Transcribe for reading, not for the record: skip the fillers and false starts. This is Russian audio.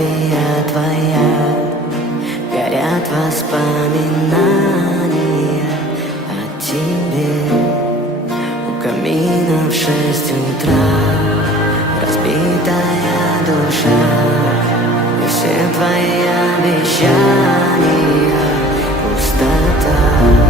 фотография твоя, горят воспоминания о тебе. У камина в 6 утра разбитая душа, и все твои обещания пустота.